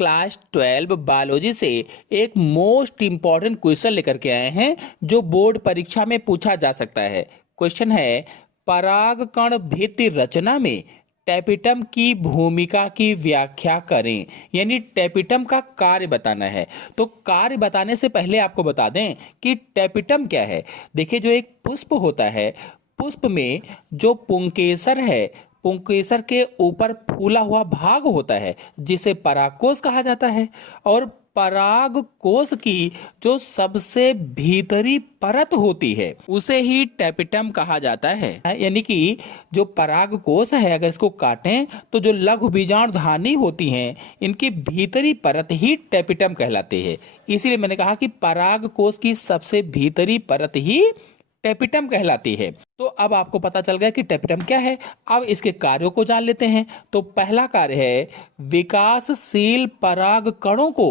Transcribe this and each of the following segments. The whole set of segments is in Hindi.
क्लास 12 बायोलॉजी से एक मोस्ट इंपॉर्टेंट क्वेश्चन लेकर के आए हैं जो बोर्ड परीक्षा में पूछा जा सकता है। क्वेश्चन है, परागकण भित्ति रचना में टेपिटम की भूमिका की व्याख्या करें। यानी टेपिटम का कार्य बताना है। तो कार्य बताने से पहले आपको बता दें कि टेपिटम क्या है। देखिए, जो एक पुष्प होता है, पुष्प में जो पुंकेसर है, पुंकेसर के ऊपर फूला हुआ भाग होता है जिसे परागकोश कहा जाता है। और परागकोश की जो सबसे भीतरी परत होती है उसे ही टेपिटम कहा जाता है। यानी कि जो परागकोश है, अगर इसको काटें तो जो लघु बीजाणुधानी होती हैं, इनकी भीतरी परत ही टेपिटम कहलाती है। इसीलिए मैंने कहा कि परागकोश की सबसे भीतरी परत ही टेपिटम कहलाती है। तो अब आपको पता चल गया कि टेपिटम क्या है। अब इसके कार्यों को जान लेते हैं। तो पहला कार्य है विकासशील परागकणों को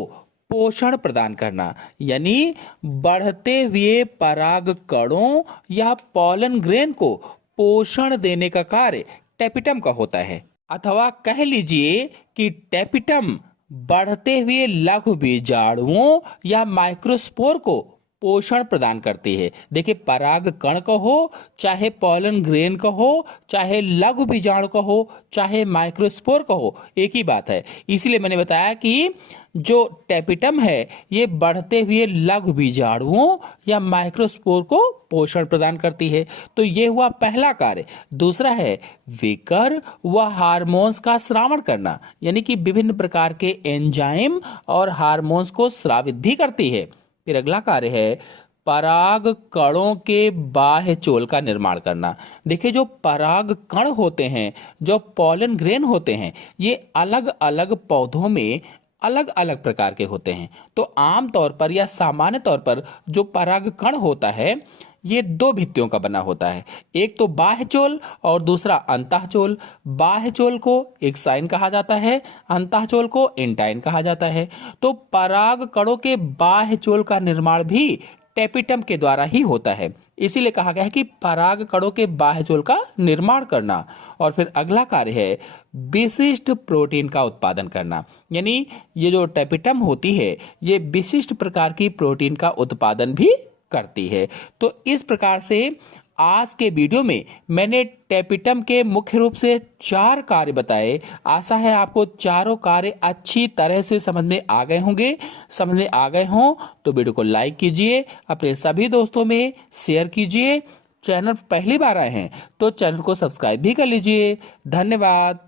पोषण प्रदान करना। यानी बढ़ते हुए परागकणों या पॉलन ग्रेन को पोषण देने का कार्य टेपिटम का होता है। अथवा कह लीजिए कि टेपिटम बढ़ते हुए लघु बीजाणुओं या माइक्रोस्पोर को पोषण प्रदान करती है। देखिए, पराग कण का हो, चाहे पॉलन ग्रेन का हो, चाहे लघु बीजाणु का हो, चाहे माइक्रोस्पोर का हो, एक ही बात है। इसलिए मैंने बताया कि जो टेपिटम है ये बढ़ते हुए लघु बीजाणुओं या माइक्रोस्पोर को पोषण प्रदान करती है। तो ये हुआ पहला कार्य। दूसरा है विकर व हार्मोन्स का स्रावण करना। यानी कि विभिन्न प्रकार के एंजाइम और हार्मोन्स को स्रावित भी करती है। फिर अगला कार्य है पराग कणों के बाह्य चोल का निर्माण करना। देखिए, जो पराग कण होते हैं, जो पॉलन ग्रेन होते हैं, ये अलग अलग पौधों में अलग अलग प्रकार के होते हैं। तो आम तौर पर या सामान्य तौर पर जो पराग कण होता है ये दो भित्तियों का बना होता है। एक तो बाह्य चोल और दूसरा अंतःचोल। बाह्य चोल को एक्साइन कहा जाता है, अंतःचोल को इंटाइन कहा जाता है। तो पराग कणों के बाह्य चोल का निर्माण भी टेपिटम के द्वारा ही होता है। इसीलिए कहा गया है कि पराग कणों के बाह्य चोल का निर्माण करना। और फिर अगला कार्य है विशिष्ट प्रोटीन का उत्पादन करना। यानी ये जो टेपिटम होती है ये विशिष्ट प्रकार की प्रोटीन का उत्पादन भी करती है। तो इस प्रकार से आज के वीडियो में मैंने टेपिटम के मुख्य रूप से 4 कार्य बताए। आशा है आपको चारों कार्य अच्छी तरह से समझ में आ गए होंगे। समझ में आ गए हों तो वीडियो को लाइक कीजिए, अपने सभी दोस्तों में शेयर कीजिए। चैनल पहली बार आए हैं तो चैनल को सब्सक्राइब भी कर लीजिए। धन्यवाद।